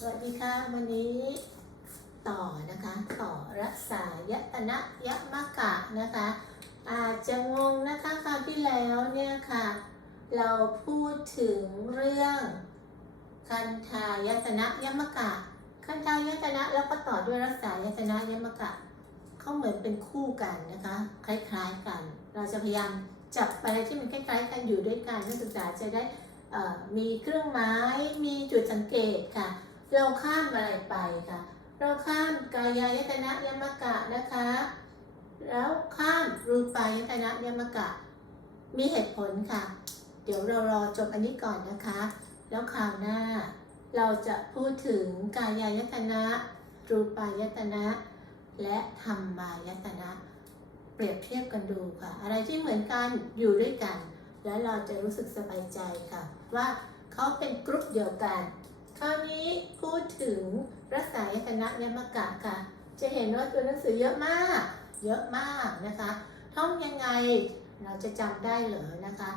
สวัสดีค่ะ วันนี้ต่อนะคะ ต่อรักษายตนะยมกะนะคะ อาจจะงงนะคะคราวที่แล้วเนี่ยค่ะ เราพูดถึงเรื่องคันธายตนะยมกะ คันธายตนะแล้วก็ต่อด้วยรักษายตนะยมกะเขาเหมือนเป็นคู่กันนะคะ คล้ายๆกัน เราจะพยายามจับอะไรที่มันคล้ายๆกันอยู่ด้วยกันนักศึกษาจะได้มีเครื่องหมายมีจุดสังเกตค่ะ เราข้ามอะไรไปค่ะ เราข้ามกายายตนะยมกะนะคะ แล้วข้ามรูปายตนะยมกะ มีเหตุผลค่ะ เดี๋ยวเรารอจบอันนี้ก่อนนะคะ แล้วคราวหน้า เราจะพูดถึงกายายตนะ รูปายตนะ และธรรมายตนะ เปรียบเทียบกันดูค่ะ อะไรที่เหมือนกันอยู่ด้วยกัน แล้วเราจะรู้สึกสบายใจค่ะ ว่าเขาเป็นกรุ๊ปเดียวกัน คราวนี้พูดถึงรักษายตนะยมกะค่ะ จะเห็นว่าตัวหนังสือเยอะมาก เยอะมากนะคะ ท่องยังไงเราจะจำได้เหรอนะคะ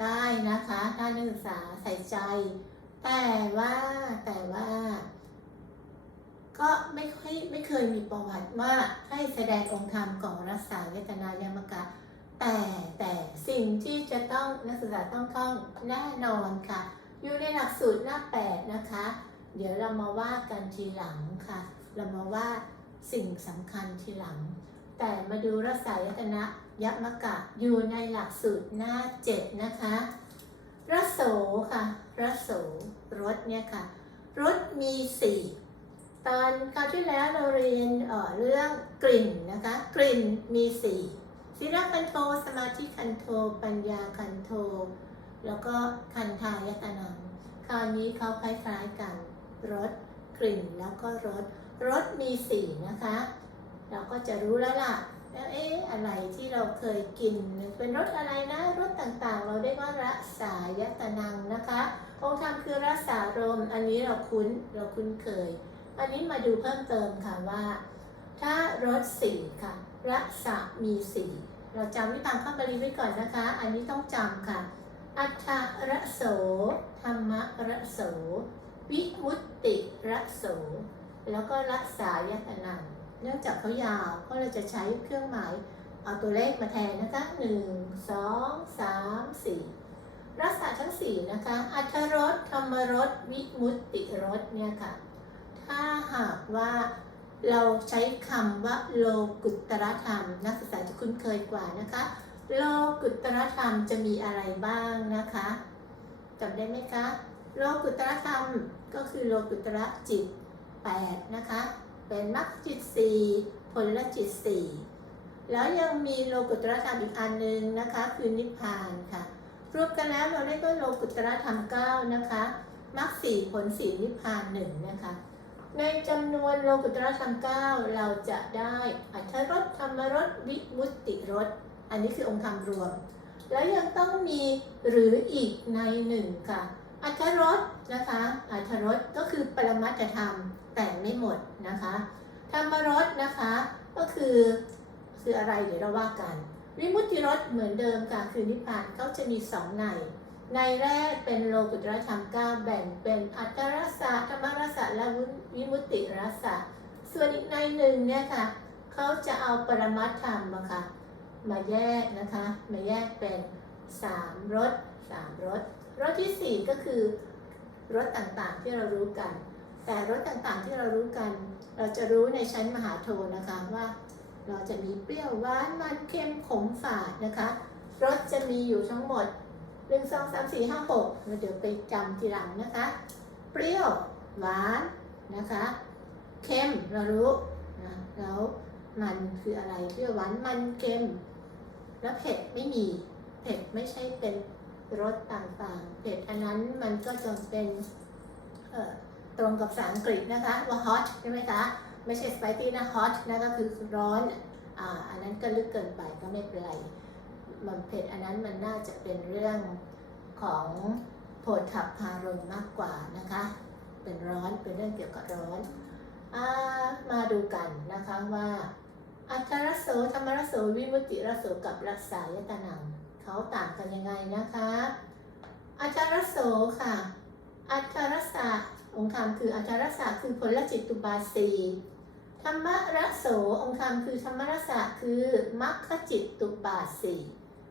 ได้นะคะถ้านักศึกษาใส่ใจ แต่ว่าแต่ว่า ก็ไม่ค่อยไม่เคยมีประวัติว่าให้แสดงองค์ธรรมของรักษาเวทนายมกะแต่แต่สิ่งที่จะต้องนักศึกษาต้องท่องแน่นอนค่ะ อยู่ในหลักสูตรหน้าแปดนะคะ เดี๋ยวเรามาว่ากันทีหลังค่ะ เรามาว่าสิ่งสำคัญทีหลัง แต่มาดูรักษายตนะยมกะอยู่ในหลักสูตรหน้าเจ็ดนะคะรสโสค่ะรสโสรสเนี่ยค่ะรสมีสี่ตอนคราวที่แล้วเราเรียนเออเรื่องกลิ่นนะคะ กลิ่นมีสี่ศิลคันโท สมาธิคันโท ปัญญาคันโท แล้วก็คันทายตนังคราวนี้เขาคล้ายๆกันรสกลิ่นแล้วก็รสรสมีสี่นะคะ เราก็จะรู้แล้วล่ะแล้วเอ๊ะอะไรที่เราเคยกิน เป็นรสอะไรนะรสต่างๆ เราได้ว่ารักษายตนังนะคะองค์ธรรมคือรักษารมอันนี้เราคุ้นเราคุ้นเคย อันนี้มาดูเพิ่มเติมค่ะว่า ถ้ารสสี่ค่ะรักษามีสี่เราจำวิธีข้อบาลีไว้ก่อนนะคะ อันนี้ต้องจำค่ะ อัฏฐระโส ธรรมระโส วิมุตติระโส แล้วก็รักษายตนังเนื่องจากเขายาวก็เราจะใช้เครื่องหมาย เอาตัวเลขมาแทนนะคะหนึ่งสองสามสี่รักษาทั้งสี่นะคะอัทรสธรรมรสวิมุตติรสเนี่ยค่ะ ถ้าหากว่าเราใช้คำว่าโลกุตตรธรรม นักศึกษาจะคุ้นเคยกว่านะคะ โลกุตตรธรรมจะมีอะไรบ้างนะคะจำได้ไหมคะ โลกุตตรธรรมก็คือโลกุตตรจิต 8 นะคะ เป็นมรรคจิต 4 ผลจิต 4 แล้วยังมีโลกุตตรธรรมอีกอันหนึ่งนะคะ คือนิพพานค่ะ รวมกันแล้วเราเรียกว่าโลกุตตรธรรม 9 นะคะมรรค4ผล4นิพพาน1นะคะ ในจำนวนโลกุตตรธรรม 9 เราจะได้อัทธรสธรรมรสวิมุตติรส อันนี้คือองค์ธรรมรวม แล้วยังต้องมีหรืออีกในหนึ่งค่ะ อัทธรสนะคะ อัทธรสก็คือปรมัตถธรรมแต่ไม่หมดนะคะ ธรรมรสนะคะ ก็คือคืออะไรเดี๋ยวเราว่ากัน วิมุตติรสเหมือนเดิมค่ะ คือนิพพานเขาจะมีสองในในแรกเป็นโลกุตรธรรม9แบ่งเป็นอัตตรสะธรรมรสะและวิมุตติรสะส่วนอีกในหนึ่งเนี่ยค่ะเขาจะเอาปรมัตถธรรมอะค่ะ มาแยกนะคะ มาแยกเป็นสามรสสามรสรสที่สี่ก็คือรสต่างๆที่เรารู้กัน แต่รสต่างๆที่เรารู้กัน เราจะรู้ในชั้นมหาโทนะคะว่า เราจะมีเปรี้ยวหวานมันเค็มขมฝาดนะคะรสจะมีอยู่ทั้งหมดหนึ่งสองสามสี่ห้าหกเราเดี๋ยวไปจำทีหลังนะคะ เปรี้ยวหวานนะคะเค็มเรารู้นะแล้วมันคืออะไรเปรี้ยวหวานมันเค็ม แล้วเผ็ดไม่มี เผ็ดไม่ใช่เป็นรสต่างๆ เผ็ดอันนั้นมันก็จะเป็นตรงกับภาษาอังกฤษนะคะ ว่า hot ใช่ไหมคะ ไม่ใช่ spicy นะ hot นะก็คือร้อนอ่าอันนั้นก็ลึกเกินไปก็ไม่เป็นไร มันเผ็ดอันนั้นมันน่าจะเป็นเรื่องของโผฏฐัพพารมมากกว่านะคะ เป็นร้อนเป็นเรื่องเกี่ยวกับร้อนอามาดูกันนะคะว่า อัตรสโสธรรมรสโสวิมุติรสโสกับรักษายตนังเขาต่างกันยังไงนะคะอัตรสโสค่ะอัตรสะองค์ธรรมคืออัทธรสะคือผลจิตตุบาสีธรรมรโสองค์ธรรมคือธรรมรสะคือมรรคจิตตุบาสี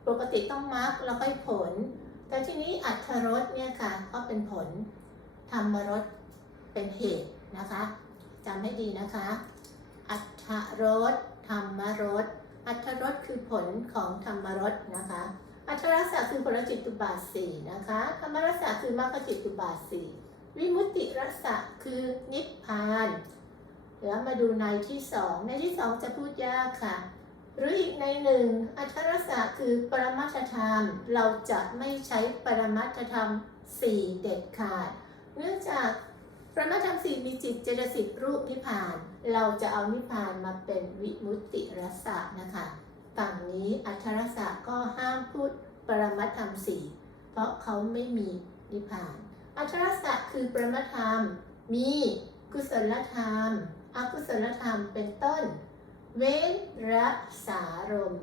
ปกติต้องมรรคแล้วค่อยผล แต่ที่นี้อัทธรสเนี่ยค่ะก็เป็นผล ธรรมรสเป็นเหตุนะคะจำให้ดีนะคะ อัทธรส ธรรมรสอัทรสคือผลของธรรมรสนะคะ อัทรสะคือผลจิตตุบาทสี่นะคะ ธรรมรสะคือมรรคจิตตุบาทสี่วิมุตติรสะคือนิพพานแล้วมาดูในที่สองในที่สองจะพูดยากค่ะ หรืออีกในหนึ่งอัทรสะคือปรมัตถธรรม เราจะไม่ใช้ปรมัตถธรรมสี่เด็ดขาด เนื่องจาก ปรมัตถธรรมสี่มีจิตเจตสิกรูปนิพพาน เราจะเอานิพพานมาเป็นวิมุตติรสะนะคะ ฝั่งนี้อัทธรสะก็ห้ามพูดปรมัตธรรมสี่เพราะเขาไม่มีนิพพาน อัทธรสะคือปรมัตธรรม มีกุศลธรรม อกุศลธรรมเป็นต้น เว้นรักษารม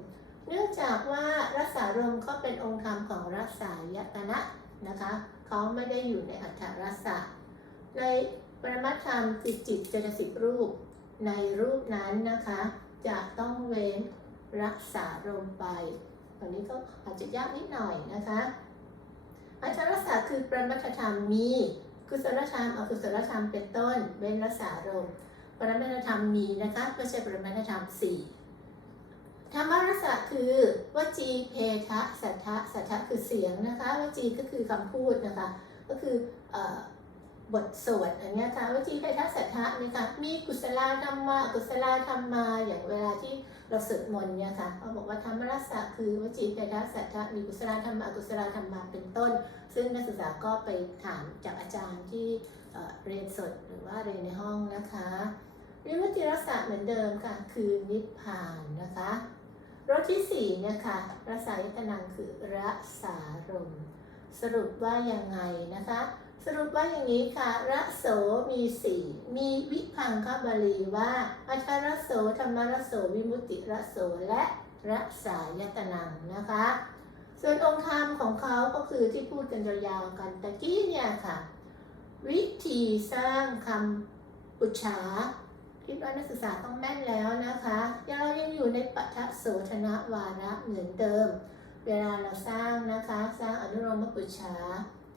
เนื่องจากว่ารักษารมเขาเป็นองค์ธรรมของรักษายตนะนะคะ เขาไม่ได้อยู่ในอัทธรสะ ในปรมัตธรรมคือจิตเจตสิกรูป ในรูปนั้นนะคะจะต้องเว้นรักษาลมไปตรงนี้ก็อาจจะยากนิดหน่อยนะคะอัจฉริยะคือปรมัตธรรมมีกุศลธรรมอกุศลธรรมเป็นต้น เว้นรักษาลมปรมัตธรรมมีนะคะไม่ใช่ปรมัตธรรมสี่ธรรมรสะคือวจีเพทะสัทธะสัทธะคือเสียงนะคะวจีก็คือคำพูดนะคะ ก็คืออ บทสวดอย่างเงี้ยค่ะวจีเพทะสัทธะนี่ค่ะมีกุศลธรรมะกุศลธรรมาอย่างเวลาที่เราสวดมนต์เนี่ยค่ะเขาบอกว่าธรรมรสะคือวจีเพทะสัทธะมีกุศลธรรมะกุศลธรรมาเป็นต้น ซึ่งนักศึกษาก็ไปถามจากอาจารย์ที่เรียนสดหรือว่าเรียนในห้องนะคะวิมุติรสะเหมือนเดิมค่ะ คือนิพพานนะคะรสที่สี่เนี่ยค่ะรสายตนังคือรักษารมสรุปว่ายังไงนะคะ สรุปว่าอย่างนี้ค่ะ ระโสมีสี่มีวิพังคบาลีว่าอัชรโสธรรมรโสวิมุติรโสและรักษายตนังนะคะ ส่วนองค์ธรรมของเขาก็คือที่พูดกันยาวๆกันตะกี้เนี่ยค่ะ วิธีสร้างคำอุจฉาคิดว่านักศึกษาต้องแม่นแล้วนะคะเรายังอยู่ในปัทโสธนวาระเหมือนเดิม เวลาเราสร้างนะคะ สร้างอนุโลมปุจฉา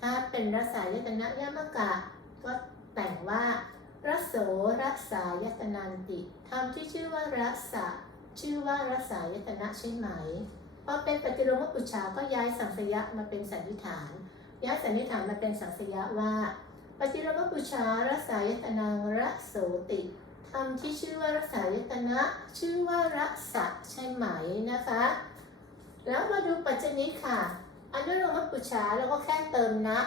ถ้าเป็นรัสายตนะยมกะ ก็แต่งว่ารัโสรัสสายตนันติธรรมที่ชื่อว่ารัสสะชื่อว่ารัสสายตนะใช่ไหมพอเป็นปฏิโลมปุจฉาก็ย้ายสังสยะมาเป็นสันนิฐาน ย้ายสันนิฐานมาเป็นสังสยะว่า ปฏิโลมปุจฉารัสสายตนังรัโสติธรรมที่ชื่อว่ารัสสายตนะ ชื่อว่ารัสสะใช่ไหมนะคะ แล้วมาดูปัจจนิค่ะ อนุโลมปุจฉาแล้วก็แค่เติมนะ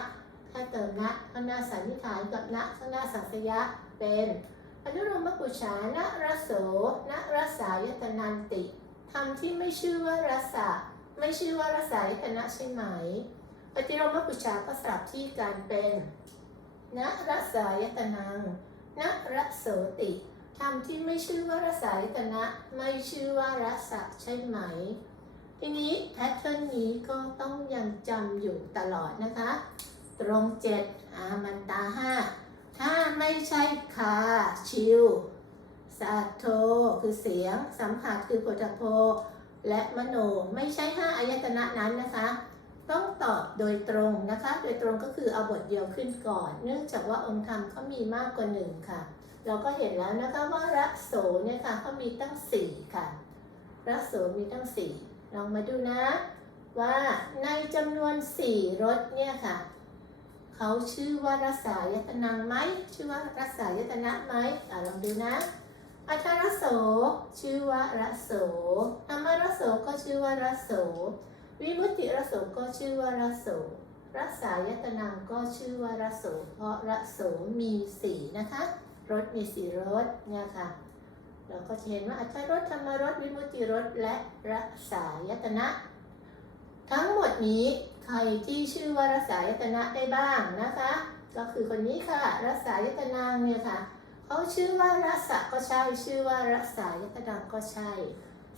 แค่เติมนะข้างหน้าสันนิษฐานกับนะข้างหน้าสังสยะเป็นอนุโลมปุจฉานะรโสนะรสายตนันติธรรมที่ไม่ชื่อว่ารสะไม่ชื่อว่ารสายตนะใช่ไหมปฏิโลมปุจฉาก็สลับที่การเป็นนะรสายตนังนะรโสติธรรมที่ไม่ชื่อว่ารสายตนะ ไม่ชื่อว่ารสสะใช่ไหม ทีนี้แพทเทิร์นนี้ก็ต้องยังจำอยู่ตลอดนะคะ ตรงเจ็ดอามันตาห้าถ้าไม่ใช่คาชิวสัตโทคือเสียง สัมผัสคือโผฏฐัพโพ และมโนไม่ใช่ห้าอายตนะนั้นนะคะ ต้องตอบโดยตรงนะคะ โดยตรงก็คือเอาบทเดียวขึ้นก่อน เนื่องจากว่าองค์ธรรมเขามีมากกว่าหนึ่งค่ะ เราก็เห็นแล้วนะคะว่ารักโสเนี่ยค่ะเขามีตั้งสี่ค่ะรักโสมีตั้งสี่ ลองมาดูนะ ว่าในจำนวนสี่รสเนี่ยค่ะ เขาชื่อว่ารัสายตนังไหมชื่อว่ารัสายตนะไหมอะลองดูนะอัทรโส ชื่อว่ารโสธรรมรโสก็ชื่อว่ารโส วิมุติรโสก็ชื่อว่ารโสรัสายตนังก็ชื่อว่ารโส เพราะรโสมีสีนะคะ รสมีสีรสเนี่ยค่ะ เราก็จะเห็นว่าอัทธรสธรรมรสวิมุติรสและรัสายตนะ ทั้งหมดนี้ใครที่ชื่อว่ารัสายตนะได้บ้างนะคะ ก็คือคนนี้ค่ะรัสายตนางเนี่ยค่ะเขาชื่อว่ารัสะก็ใช่ ชื่อว่ารัสายตนังก็ใช่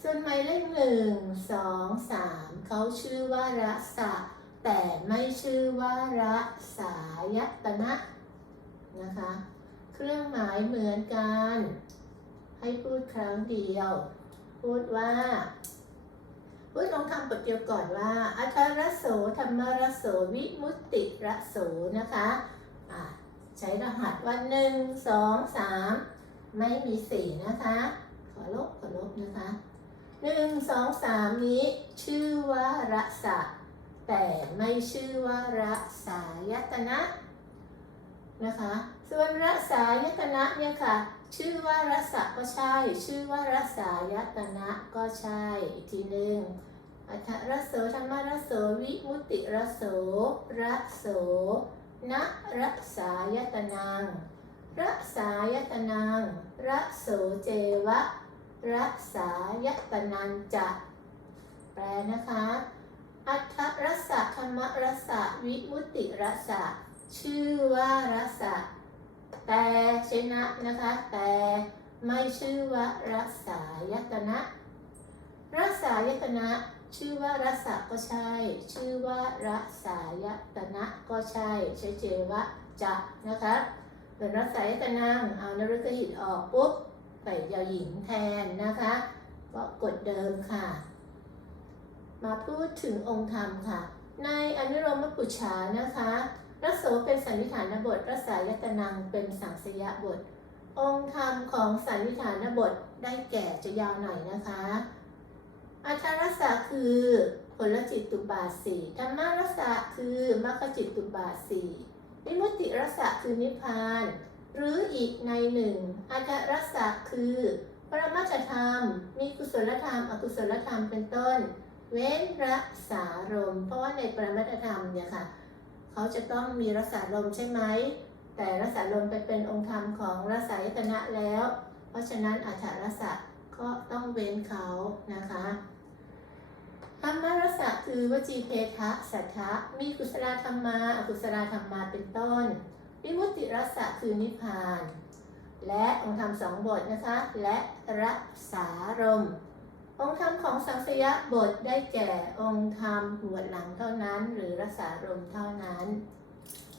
ส่วนหมายเลขหนึ่งสองสามเขาชื่อว่ารัสะแต่ไม่ชื่อว่ารัสายตนะนะคะ เครื่องหมายเหมือนกัน ให้พูดครั้งเดียว พูดว่า พูดลองทำบทเดียวก่อนว่าอัทรโสธรรมรโสวิมุตติรโสนะคะะใช้รหัสว่าหนึ่งสองสามไม่มีสี่นะคะ ขอลบขอลบนะคะหนึ่งสองสามนี้ ชื่อว่ารสะแต่ไม่ชื่อว่าระสายตนะนะคะ ส่วนรสายตนะเนี่ยค่ะ ชื่อว่ารสะก็ใช่ ชื่อว่ารสายตนะก็ใช่ อีกทีหนึ่งอัทรสโสธรรมรสโสวิมุติรสโสรสโสนะรสายตนังรสายตนังรสโสเจวะรสายตนันจะ แปลนะคะ อัทธรสะธรรมรสะวิมุตติรสะชื่อว่ารสะ แต่ชนะนะคะ แต่ไม่ชื่อว่ารสายตนะรสายตนะชื่อว่ารสะก็ใช่ ชื่อว่ารสายตนะก็ใช่ใช้เจวะจะนะคะเป็นรสายตนังเอานรกหิตออกปุ๊บใส่ยาหญิงแทนนะคะ ก็กดเดิมค่ะ มาพูดถึงองค์ธรรมค่ะ ในอนุโลมปุจฉานะคะ รัสโสเป็นสันนิฐานบทรัสายตนังเป็นสังสยบท องค์ธรรมของสันนิฐานบทได้แก่จะยาวหน่อยนะคะอัทธรสะคือผลจิตตุบาทสี่ธรรมรสะคือมรรคจิตตุบาทสี่วิมุติรสะคือนิพพาน หรืออีกในหนึ่งอัทธรสะคือปรมัตธรรม มีกุศลธรรม อกุศลธรรมเป็นต้น เว้นรักษารมเพราะว่าในปรมัตธรรมเนี่ยค่ะ เขาจะต้องมีรักษาลมใช่ไหม แต่รักษาลมไปเป็นองค์ธรรมของรักษายตนะแล้ว เพราะฉะนั้นอัฏฐรสะก็ต้องเว้นเขานะคะธรรมรสะคือวจีเพทะสัทธะมีกุศลธรรมาอกุศลธรรมาเป็นต้น วิมุติรสะคือนิพพาน และองค์ธรรมสองบทนะคะ และรักษารม องค์ธรรมของสังสยบทได้แก่องค์ธรรมหัวหลังเท่านั้น หรือรักษารมเท่านั้น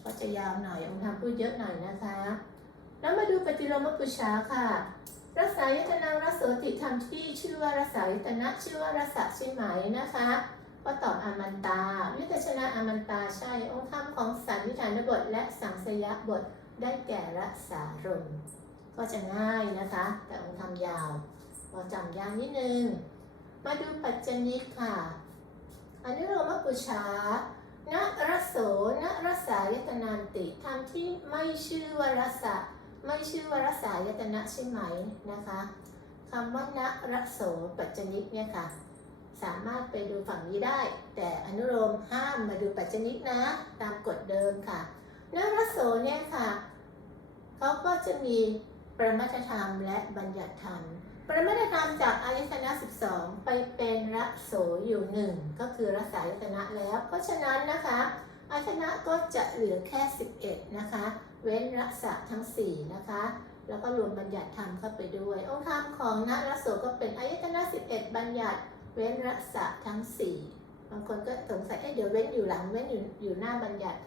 ก็จะยาวหน่อยองค์ธรรมพูดเยอะหน่อยนะคะ แล้วมาดูปฏิโลมปุชชาค่ะรักษายตนังรัสโสติธรรมที่ชื่อว่ารักษายตนะชื่อว่ารัสใช่ไหมนะคะก็ตอบอมันตา วิตชนะอมันตาใช่องค์ธรรมของสันนิฐานบท และสังสยบทได้แก่รักษารมก็จะง่ายนะคะ แต่องค์ธรรมยาว ก็จำยากนิดนึง มาดูปัจจนิตค่ะ อันนี้เรามาปุชานรสโสนรสายตนานติธรรมที่ไม่ชื่อวรสะไม่ชื่อวรสายตนะใช่ไหมนะคะคำว่านรสโสปัจจนิตเนี่ยค่ะ สามารถไปดูฝั่งนี้ได้ แต่อนุโลมห้ามมาดูปัจจนิตนะ ตามกฎเดิมค่ะนรสโสเนี่ยค่ะเขาก็จะมีประมัตธรรมและบัญญัติธรรม ปรมัตธรรมจากอายตนะ 12 ไปเป็นระโสอยู่หนึ่งก็คือรักษาอายตนะแล้ว เพราะฉะนั้นนะคะอายตนะก็จะเหลือแค่ 11 นะคะ เว้นรักษาทั้ง 4 นะคะ แล้วก็รวมบัญญัติธรรมเข้าไปด้วย องค์ธรรมของนรโสก็เป็นอายตนะ 11 บัญญัติเว้นรักษาทั้ง 4 บางคนก็สงสัยเอ๊ะเดี๋ยวเว้นอยู่หลังเว้นอยู่อยู่หน้าบัญญัติ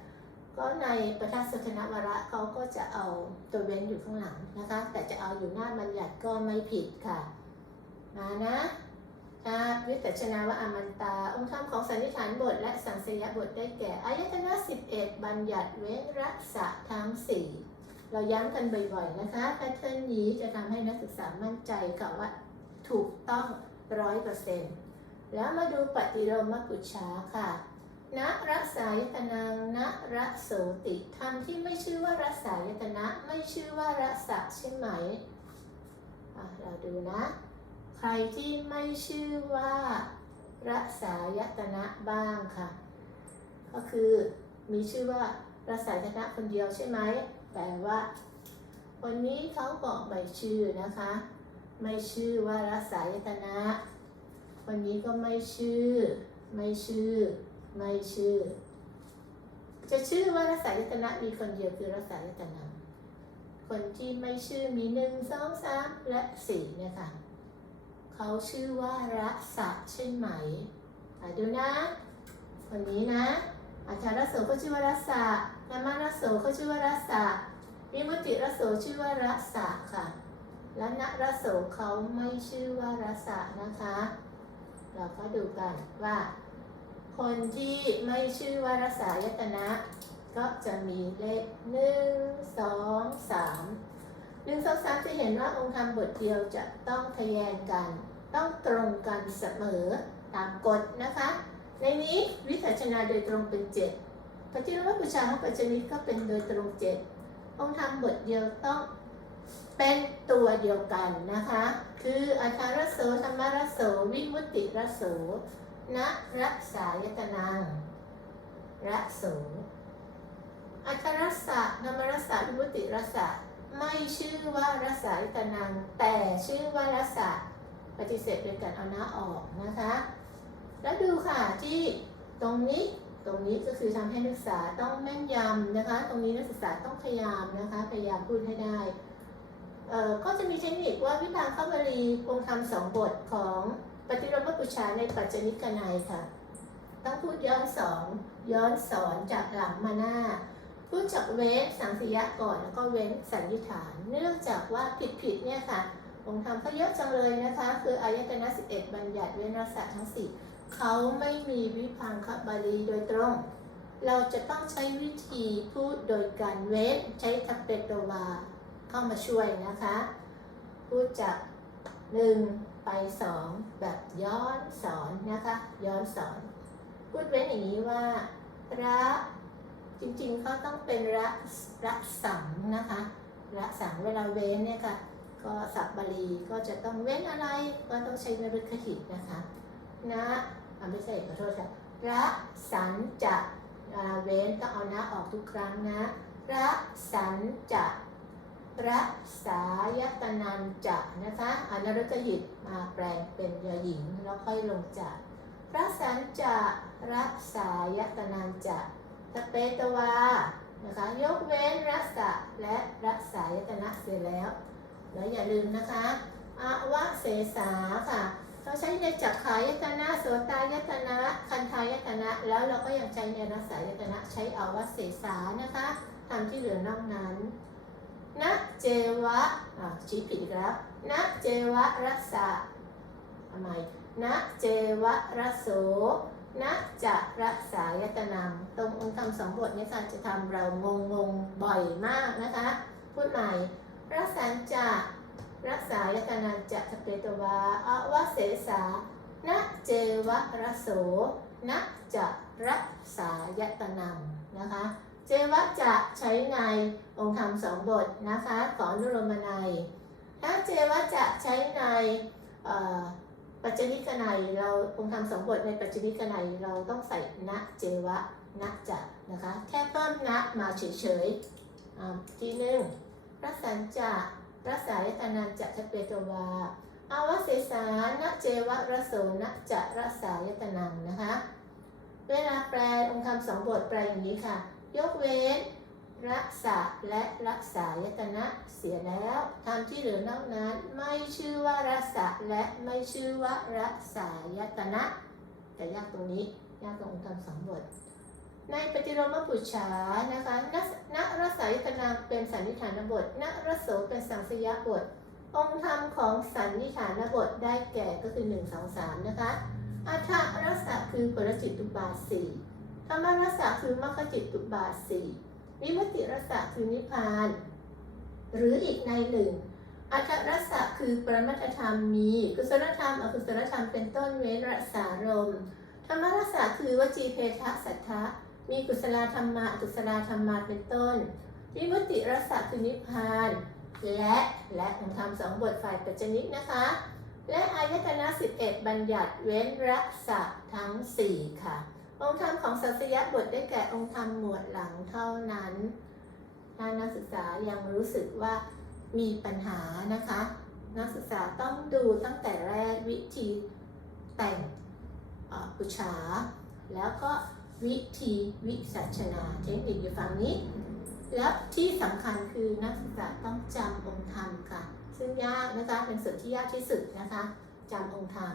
ก็ในประทัศนวระเขาก็จะเอาตัวเว้นอยู่ข้างหลังนะคะ แต่จะเอาอยู่หน้าบัญญัติก็ไม่ผิดค่ะ มานะถ้าวิจัชนาวะอมันตา องค์ธรรมของสันนิษฐานบท และสังสยบทได้แก่ อายตนะ11 บัญญัติเว้นรักษะทั้ง 4 เราย้ำกันบ่อยๆนะคะแพทเทิร์นนี้จะทำให้นักศึกษามั่นใจกับว่าถูกต้องร้อยเปอร์เซ็นต์แล้วมาดูปฏิโลมปุจฉาค่ะ ณรัสายตนังณรัสโสติธรรมที่ไม่ชื่อว่ารัสายตนะไม่ชื่อว่ารัสะใช่ไหมเราดูนะ ใครที่ไม่ชื่อว่ารัสายตนะบ้างค่ะ ก็คือมีชื่อว่ารัสายตนะคนเดียวใช่ไหมแปลว่าคนนี้เขาบอกไม่ชื่อนะคะ ไม่ชื่อว่ารัสายตนะคนนี้ก็ไม่ชื่อ ไม่ชื่อ ไม่ชื่อ จะชื่อว่ารักษายตนะมีคนเดียวคือรักษายตนะคนที่ไม่ชื่อมีหนึ่งสองสามและสี่เนี่ยค่ะเขาชื่อว่ารักษะใช่ไหมดูนะคนนี้นะอาจารย์รัสโสเขาชื่อว่ารักษะนามารัสโสเขาชื่อว่ารักษะวิมุติรสโสชื่อว่ารัสสะค่ะและนรสโสเขาไม่ชื่อว่ารัสสะนะคะ เราก็ดูกันว่า คนที่ไม่ชื่อว่ารัสายตนะ ก็จะมีเลขหนึ่งสองสามหนึ่งสองสามจะเห็นว่าองค์ธรรมบทเดียวจะต้องทะแยงกัน ต้องตรงกันเสมอตามกฎนะคะ ในนี้วิสัชนาโดยตรงเป็นเจ็ดปฏิรูปปุชาของปัจจนิตก็เป็นโดยตรงเจ็ดองค์ธรรมบทเดียวต้องเป็นตัวเดียวกันนะคะ คืออาคารโสธรรมรโสวิมุตติรโส นะรักษายตนังระโสอัครสะธรรมรสะวิมุตติรสะไม่ชื่อว่ารักษายตนัง แต่ชื่อว่ารัสะปฏิเสธโดยการเอาหน้าออกนะคะ แล้วดูค่ะที่ตรงนี้ตรงนี้ก็คือทำให้นักศึกษาต้องแม่นยำนะคะ ตรงนี้นักศึกษาต้องพยายามนะคะ พยายามพูดให้ได้ก็จะมีเทคนิคว่าวิพังคบรีองค์ธรรมสองบทของ ปฏิรมปุชาในปัจจนิกนัยค่ะ ต้องพูดย้อนสองย้อนสอนจากหลังมาหน้า พูดจากเว้นสังสียะก่อนแล้วก็เว้นสันนิฐาน เนื่องจากว่าผิดๆเนี่ยค่ะองค์ธรรมเขาเยอะจังเลยนะคะ คืออายตนะ11 บัญญัติเว้นรักษาทั้งสี่เขาไม่มีวิพังคบาลีโดยตรง เราจะต้องใช้วิธีพูดโดยการเว้นใช้ทัพเปโตวาเข้ามาช่วยนะคะ พูดจาก หนึ่งไปสองแบบย้อนสอนนะคะ ย้อนสอน พูดเว้นอย่างนี้ว่า ระจริงๆเขาต้องเป็นระระสังนะคะ ระสังเวลาเว้นเนี่ยค่ะ ก็สับบาลีก็จะต้องเว้นอะไร ก็ต้องใช้นฤคตินะคะนะอะไม่ใช่ขอโทษค่ะระสันจะเวลาเว้นต้องเอานะออกทุกครั้งนะระสันจะ ระสายตนันจะนะคะอานฤคติมาแปลงเป็นยหญิงแล้วค่อยลงจะระสันจะระสายตนันจะตะเปตวานะคะยกเว้นรัสสะและรัสายตนะเสียแล้ว แล้วอย่าลืมนะคะอาวะเสสาค่ะเราใช้ในจักขายตนะโสตายตนะคันทายตนะ แล้วเราก็ยังใช้ในรัสายตนะใช้อาวะเสสานะคะทำที่เหลือนอกนั้น นะเจวะอะชี้ผิดอีกแล้วนะเจวะรัสสะทำไมนะเจวะรัสโสนะจะรักษายตนังตรงองค์คำสองบทนี้ค่ะจะทำเรางงงบ่อยมากนะคะ พูดใหม่รักษาจะรักษายตนันจะทะเปตวาอาวะเสสานะเจวะระโสนะจะรักษายตนังนะคะ เจวะจะใช้ในองค์ธรรมสองบทนะคะของอนุโลมนัยถ้าเจวะจะใช้ในปัจจนิกนัยเราองค์ธรรมสองบทในปัจจนิกนัยเราต้องใส่นะเจวะนะจะนะคะแค่เพิ่มนะมาเฉยๆอ่าทีหนึ่งรัสันจะรักษายตนันจะทะเปตวาอาวเสสานะเจวะระโสนะจะรักษายตนังนะคะ เวลาแปลองค์คำสองบทแปลอย่างนี้ค่ะ ยกเว้น รักษาและรักษายตนะเสียแล้วทำที่เหลือนอกนั้นไม่ชื่อว่ารักษาและไม่ชื่อว่ารักษายตนะแต่ยากตรงนี้ยากตรงองค์คำสองบทในปฏิโลมปุจฉานะคะนนรสายตนาเป็นสันนิฐานบทนรโสเป็นสังสยบท องค์ธรรมของสันนิฐานบทได้แก่ก็คือ 1 2 3 นะคะอัฏฐรสะคือปรจิตุบาสี่ ธรรมรสะคือมรรคจิตตุบาทสี่วิมุติรสะคือนิพพาน หรืออีกในหนึ่ง อัฏฐรสะคือปรมัตธรรมมีกุศลธรรมอกุศลธรรมเป็นต้นเว้นรสารมธรรมรสะคือวจีเพทะสัทธะมีกุศลธรรมะกุศลธรรมะเป็นต้น วิมุติรสะคือนิพพาน และและองค์ธรรมสองบทฝ่ายปัจจนิกนะคะ และอายตนะ11 บัญญัติเว้นรักษะทั้ง 4 ค่ะ องค์ธรรมของสัสยบทได้แก่องค์ธรรมหมวดหลังเท่านั้นถ้านักศึกษายังรู้สึกว่ามีปัญหานะคะ นักศึกษาต้องดูตั้งแต่แรกวิธีแต่งปุจฉาแล้วก็วิธีวิสัชนาเทคนิคอยู่ฝั่งนี้ แล้วที่สำคัญคือนักศึกษาต้องจำองค์ธรรมค่ะ ซึ่งยากนะคะเป็นส่วนที่ยากที่สุดนะคะจำองค์ธรรม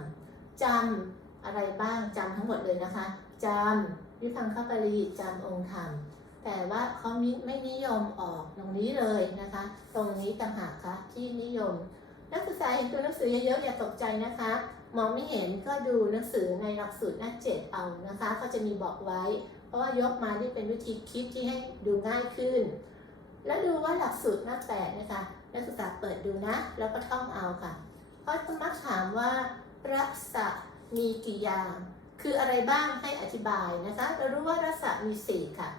จำอะไรบ้างจำทั้งหมดเลยนะคะ จำวิพังคปรีจำองค์ธรรม แต่ว่าเขามิไม่นิยมออกตรงนี้เลยนะคะ ตรงนี้ต่างหากคะที่นิยม นักศึกษาเห็นตัวหนังสือเยอะๆอย่าตกใจนะคะ มองไม่เห็นก็ดูหนังสือในหลักสูตรหน้าเจ็ดเอานะคะเขาจะมีบอกไว้ เพราะว่ายกมานี่เป็นวิธีคิดที่ให้ดูง่ายขึ้น แล้วดูว่าหลักสูตรหน้าแปดนะคะนักศึกษาเปิดดูนะ แล้วก็ท่องเอาค่ะ เพราะมักถามว่ารักษะมีกี่อย่าง คืออะไรบ้างให้อธิบายนะคะ เรารู้ว่ารักษะมีสี่ค่ะ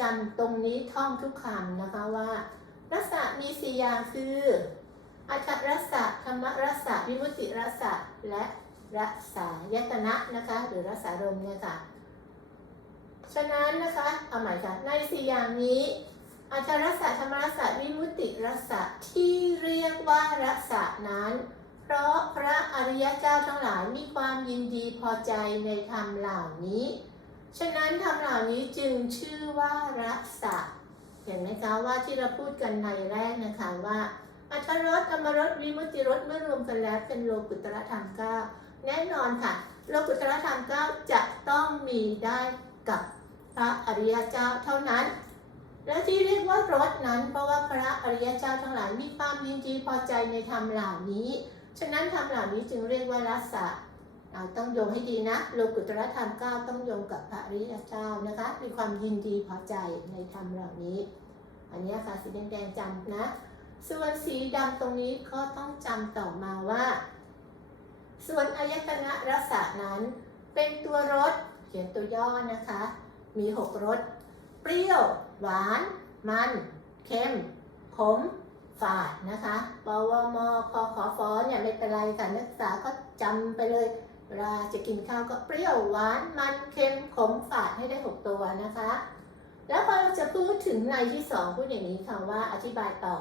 จำตรงนี้ท่องทุกคำนะคะว่า รักษะมีสี่อย่างคืออัตรักษะธรรมรักษะวิมุติรักษะและรักษายตนะนะคะ หรือรักษารมเนี่ยค่ะ ฉะนั้นนะคะเอาใหม่ค่ะในสี่อย่างนี้อัตรักษะธรรมรักษะวิมุติรักษะที่เรียกว่ารักษะนั้น เพราะพระอริยเจ้าทั้งหลายมีความยินดีพอใจในธรรมเหล่านี้ ฉะนั้นธรรมเหล่านี้จึงชื่อว่ารักษะเห็นไหมคะว่าที่เราพูดกันในแรกนะคะว่าอัทธรสธรรมรสวิมุตติรสเมื่อรวมกันแล้วเป็นโลกุตรธรรมเก้าแน่นอนค่ะ โลกุตรธรรมเก้าจะต้องมีได้กับพระอริยเจ้าเท่านั้น และที่เรียกว่ารสนั้น เพราะว่าพระอริยเจ้าทั้งหลายมีความยินดีพอใจในธรรมเหล่านี้ ฉะนั้นธรรมเหล่านี้จึงเรียกว่ารัสสะเอาต้องโยงให้ดีนะโลกุตรธรรมเก้าต้องโยงกับพระริยเจ้านะคะ มีความยินดีพอใจในธรรมเหล่านี้ อันนี้ค่ะสีแดงๆจำนะ ส่วนสีดำตรงนี้ก็ต้องจำต่อมาว่า ส่วนอายตนะรสะนั้นเป็นตัวรสเขียนตัวย่อนะคะ มีหกรสเปรี้ยว หวาน มัน เค็ม ขม ฝาดนะคะปวมคขอฟอเนี่ยไม่เป็นไรค่ะนักศึกษาก็จำไปเลย เวลาจะกินข้าวก็เปรี้ยวหวานมันเค็มขมฝาดให้ได้หกตัวนะคะ แล้วพอเราจะพูดถึงในที่สองพูดอย่างนี้ค่ะว่าอธิบายต่อ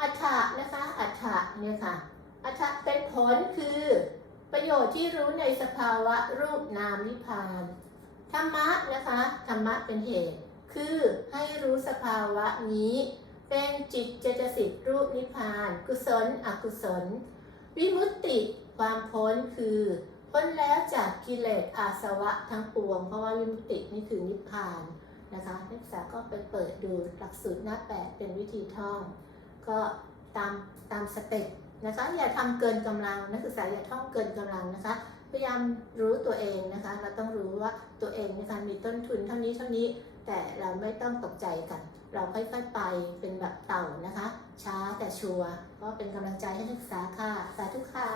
อัฏฐะนะคะ อัฏฐะเนี่ยค่ะ อัฏฐะเป็นผลคือประโยชน์ที่รู้ในสภาวะรูปนามนิพพานธรรมะนะคะ ธรรมะเป็นเหตุ คือให้รู้สภาวะนี้ เป็นจิตเจตสิกรูปนิพพาน กุศล อกุศล วิมุตติความพ้นคือ พ้นแล้วจากกิเลสอาสวะทั้งปวง เพราะว่าวิมุตตินี่คือนิพพานนะคะนักศึกษาก็ไปเปิดดูหลักสูตรหน้าแปดเป็นวิธีท่อง ก็ตามตามสเต็ปนะคะอย่าทำเกินกำลังนักศึกษาอย่าท่องเกินกำลังนะคะพยายามรู้ตัวเองนะคะ เราต้องรู้ว่าตัวเองนะคะมีต้นทุนเท่านี้เท่านี้ แต่เราไม่ต้องตกใจกัน เราค่อยๆไปเป็นแบบเต่านะคะ ช้าแต่ชัวร์ก็เป็นกำลังใจให้นักศึกษาค่ะ สาธุค่ะ